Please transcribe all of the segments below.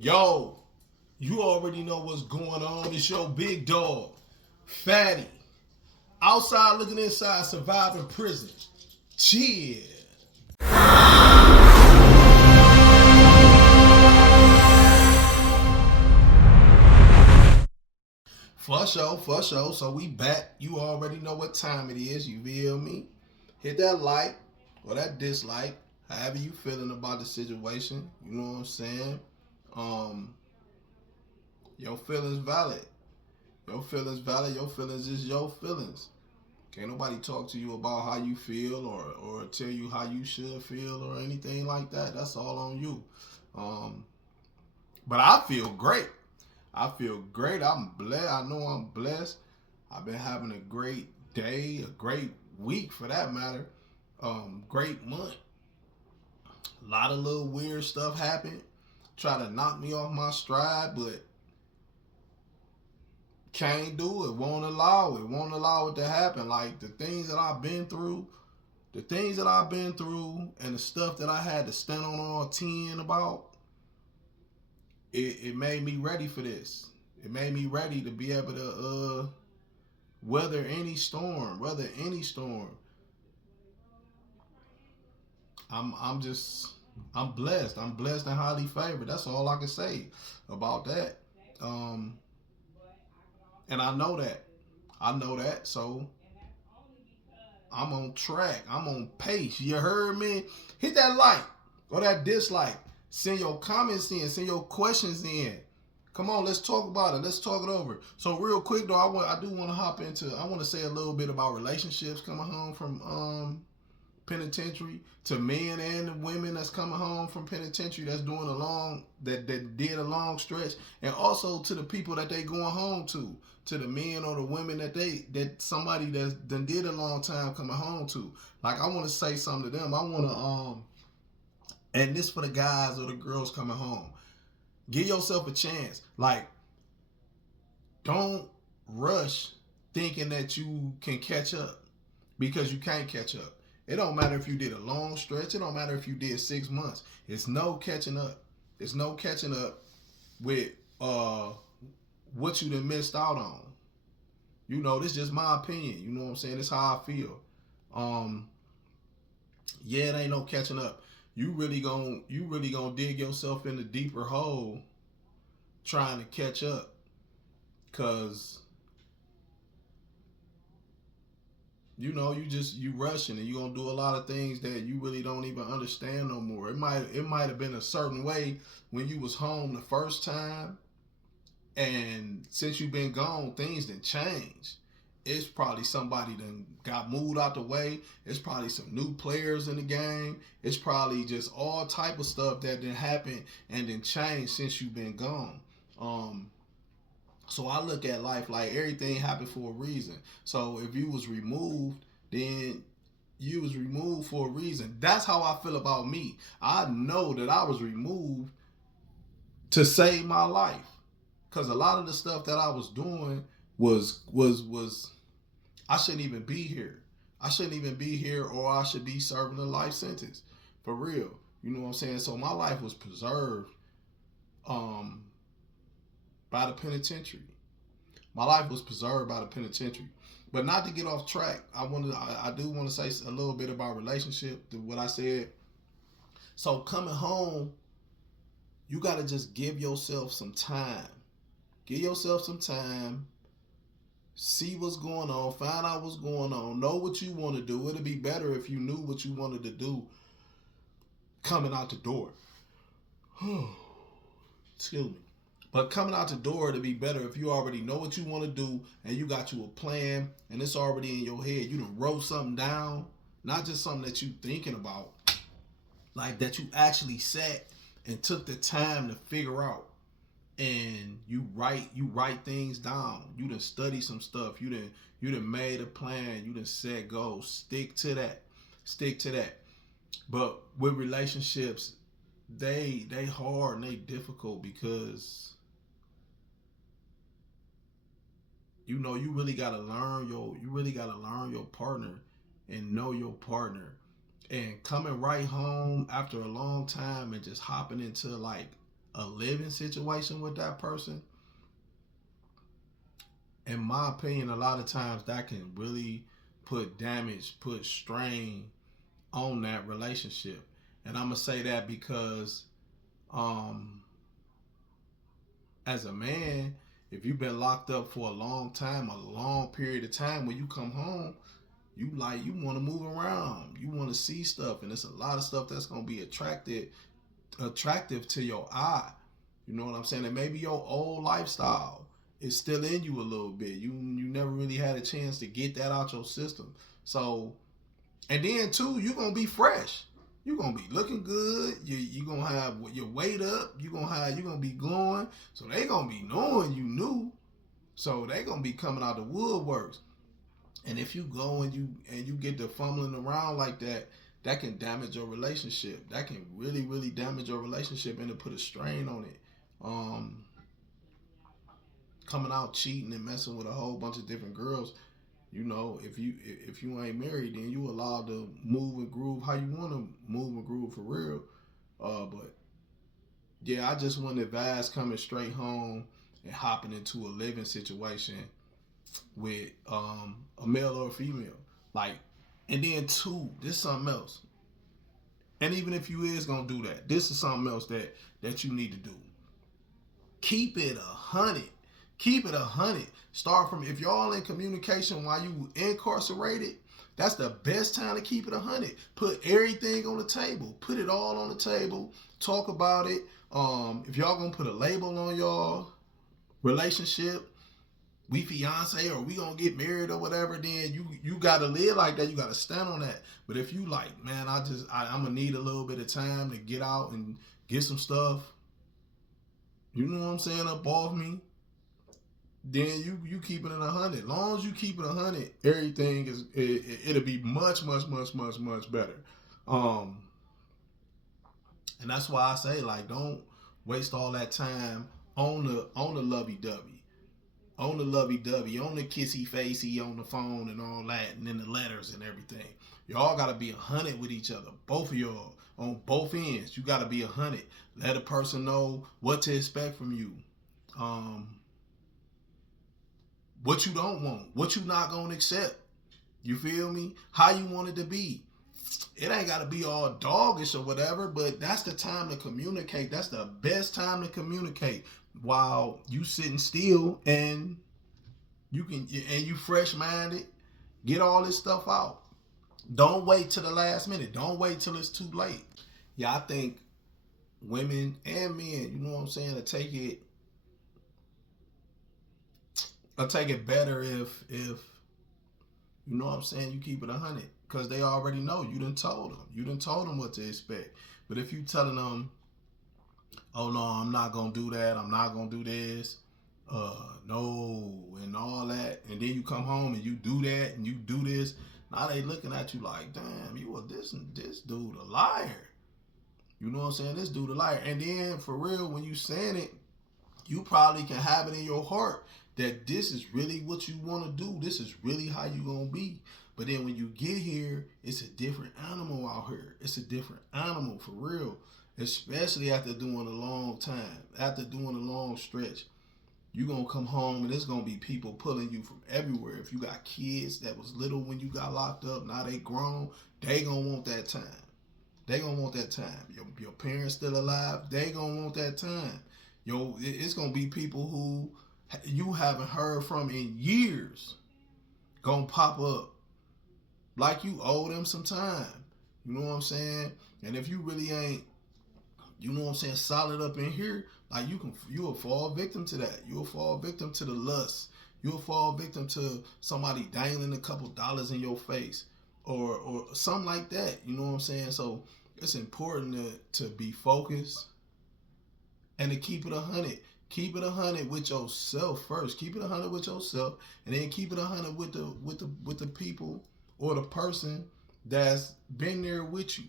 Yo, you already know what's going on. It's your big dog, Fatty. Outside looking inside, surviving prison. Chill. For sure. So we back. You already know what time it is. You feel me? Hit that like or that dislike. However you feeling about the situation. You know what I'm saying? Um, your feelings valid. Your feelings valid. Your feelings is your feelings. Can't nobody talk to you about how you feel or tell you how you should feel or anything like that. That's all on you. Um, but I feel great. I feel great. I'm blessed. I know I'm blessed. I've been having a great day, a great week for that matter. Great month. A lot of little weird stuff happened. Try to knock me off my stride, but can't do it. Won't allow it. Won't allow it to happen. Like the things that I've been through, and the stuff that I had to stand on all 10 about, it made me ready for this. It made me ready to be able to weather any storm. I'm blessed. I'm blessed and highly favored. That's all I can say about that. Um, and I know that. So I'm on track. I'm on pace. You heard me? Hit that like or that dislike. Send your comments in. Send your questions in. Come on, let's talk about it. Let's talk it over. So real quick though, I do want to hop into. I want to say a little bit about relationships coming home from penitentiary, to men and the women that's coming home from penitentiary that's doing a long that did a long stretch, and also to the people that they going home to the men or the women that somebody that done did a long time coming home to. Like I want to say something to them. I want to and this for the guys or the girls coming home. Give yourself a chance. Like don't rush thinking that you can catch up, because you can't catch up. It don't matter if you did a long stretch. It don't matter if you did 6 months. It's no catching up. It's no catching up with what you done missed out on. You know, this is just my opinion. You know what I'm saying? This is how I feel. Um, yeah, it ain't no catching up. You really gonna dig yourself in a deeper hole trying to catch up, cause you rushing and you gonna do a lot of things that you really don't even understand no more. It might have been a certain way when you was home the first time, and since you've been gone, things didn't change. It's probably somebody done got moved out the way. It's probably some new players in the game. It's probably just all type of stuff that didn't happen and then change since you've been gone. Um, so I look at life like everything happened for a reason. So if you was removed, then you was removed for a reason. That's how I feel about me. I know that I was removed to save my life. Cause a lot of the stuff that I was doing was I shouldn't even be here. I shouldn't even be here, or I should be serving a life sentence. For real. You know what I'm saying? So my life was preserved um by the penitentiary. My life was preserved by the penitentiary. But not to get off track, I do want to say a little bit about relationship, to what I said. So coming home, you gotta just give yourself some time. Give yourself some time. See what's going on. Find out what's going on. Know what you want to do. It'd be better if you knew what you wanted to do coming out the door. Excuse me. But coming out the door, to be better if you already know what you want to do and you got you a plan and it's already in your head. You done wrote something down, not just something that you thinking about, like that you actually sat and took the time to figure out. And you write things down. You done study some stuff. You done made a plan. You done set goals. Stick to that. Stick to that. But with relationships, they hard and they difficult, because you really gotta learn your partner and know your partner. And coming right home after a long time and just hopping into like a living situation with that person, in my opinion, a lot of times that can really put strain on that relationship. And I'm gonna say that because um as a man, if you've been locked up for a long time, a long period of time, when you come home, you want to move around, you want to see stuff, and it's a lot of stuff that's gonna be attractive to your eye. You know what I'm saying? And maybe your old lifestyle is still in you a little bit. You never really had a chance to get that out your system. So, and then too, you're gonna be fresh. You're gonna be looking good. You gonna have your weight up. You gonna be glowing. So they gonna be knowing you new. So they gonna be coming out the woodworks. And if you go and you get to fumbling around like that, that can damage your relationship. That can really, really damage your relationship and to put a strain on it. Um, Coming out cheating and messing with a whole bunch of different girls. You know, if you ain't married, then you allowed to move and groove how you want to move and groove for real. But yeah, I just wouldn't advise coming straight home and hopping into a living situation with a male or a female. Like, and then two, this is something else. And even if you is gonna do that, this is something else that you need to do. Keep it 100. Keep it 100. Start from, if y'all in communication while you incarcerated, that's the best time to keep it 100. Put everything on the table. Put it all on the table. Talk about it. If y'all gonna put a label on y'all relationship, we fiance or we gonna get married or whatever, then you gotta live like that. You gotta stand on that. But if you like, man, I'm gonna need a little bit of time to get out and get some stuff, you know what I'm saying, up off me, then you keep it at 100. Long as you keep it 100, everything it'll be much better. And that's why I say, like, don't waste all that time on the lovey-dovey, on the kissy facey on the phone and all that, and then the letters and everything. Y'all gotta be 100 with each other, both of y'all on both ends. You gotta be 100. Let a person know what to expect from you. What you don't want, what you not gonna accept. You feel me? How you want it to be. It ain't gotta be all doggish or whatever, but that's the time to communicate. That's the best time to communicate while you sitting still and you fresh minded. Get all this stuff out. Don't wait till the last minute. Don't wait till it's too late. Yeah, I think women and men, you know what I'm saying, I'll take it better if you know what I'm saying, you keep it 100, because they already know. You done told them. You done told them what to expect. But if you telling them, oh no, I'm not gonna do that, I'm not gonna do this, no, and all that, and then you come home and you do that and you do this, now they looking at you like, damn, you were this dude a liar. You know what I'm saying? This dude a liar. And then for real, when you saying it, you probably can have it in your heart that this is really what you want to do. This is really how you gonna be. But then when you get here, it's a different animal out here. It's a different animal for real. Especially after doing a long time, after doing a long stretch. You gonna come home and there's gonna be people pulling you from everywhere. If you got kids that was little when you got locked up, now they grown, they gonna want that time. They gonna want that time. Your parents still alive, they gonna want that time. It's gonna be people who you haven't heard from in years gonna pop up like you owe them some time. You know what I'm saying? And if you really ain't, you know what I'm saying, solid up in here, like you'll fall victim to that. You'll fall victim to the lust. You'll fall victim to somebody dangling a couple dollars in your face or something like that. You know what I'm saying? So it's important to be focused and to keep it 100. Keep it 100 with yourself first. Keep it 100 with yourself, and then keep it 100 with the people or the person that's been there with you.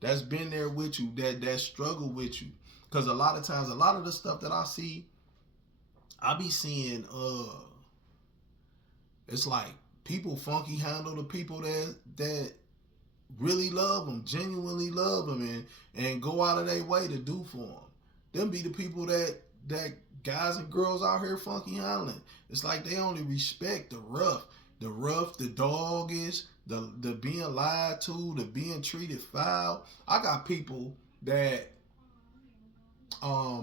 That's been there with you. That struggled with you. Because a lot of times, a lot of the stuff that I see, I be seeing. It's like people funky handle the people that really love them, genuinely love them, and go out of their way to do for them. Them be the people that guys and girls out here funky handling. It's like they only respect the rough, the doggish, the being lied to, the being treated foul. I got people that I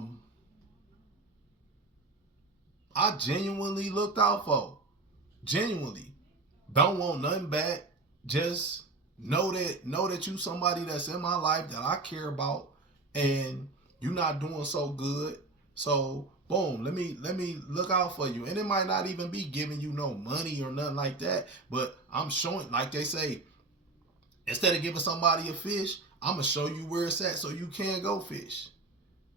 genuinely looked out for. Genuinely. Don't want nothing back. Just know that you somebody that's in my life that I care about, and you're not doing so good. So boom, let me look out for you. And it might not even be giving you no money or nothing like that, but I'm showing, like they say, instead of giving somebody a fish, I'm gonna show you where it's at so you can go fish.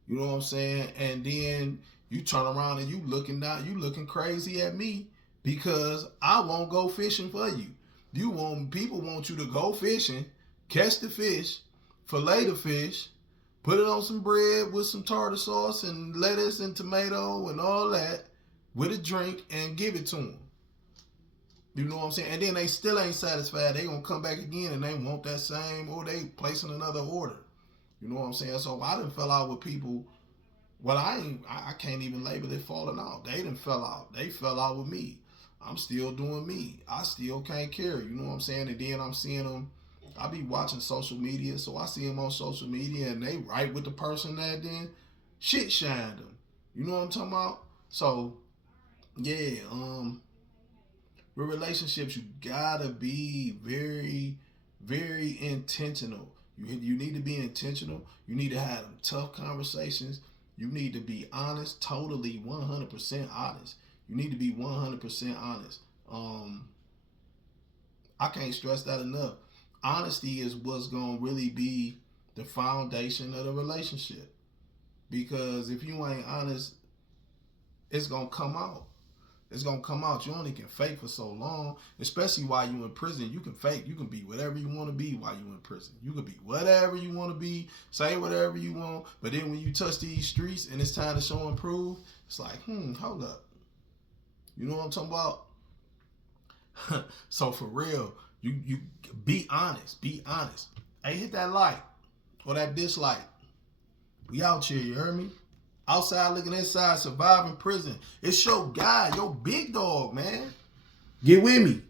You know what I'm saying? And then you turn around and you looking crazy at me because I won't go fishing for you. People want you to go fishing, catch the fish, fillet the fish, put it on some bread with some tartar sauce and lettuce and tomato and all that with a drink and give it to them. You know what I'm saying? And then they still ain't satisfied. They gonna come back again and they want that same, or they placing another order. You know what I'm saying? So I done fell out with people. Well, I can't even label it falling out. They done fell out. They fell out with me. I'm still doing me. I still can't care. You know what I'm saying? And then I'm seeing them. I be watching social media, so I see them on social media, and they right with the person that then shit shined them. You know what I'm talking about? So yeah, with relationships, you gotta be very, very intentional. You need to be intentional. You need to have tough conversations. You need to be honest, totally 100% honest. You need to be 100% honest. I can't stress that enough. Honesty is what's going to really be the foundation of the relationship. Because if you ain't honest, it's going to come out. It's going to come out. You only can fake for so long, especially while you in prison. You can fake. You can be whatever you want to be while you in prison. You can be whatever you want to be, say whatever you want. But then when you touch these streets and it's time to show and prove, it's like, hold up. You know what I'm talking about? So for real, you be honest. Be honest. Hey, hit that like or that dislike. We out here, you heard me? Outside looking inside, surviving prison. It's your guy, your big dog, man. Get with me.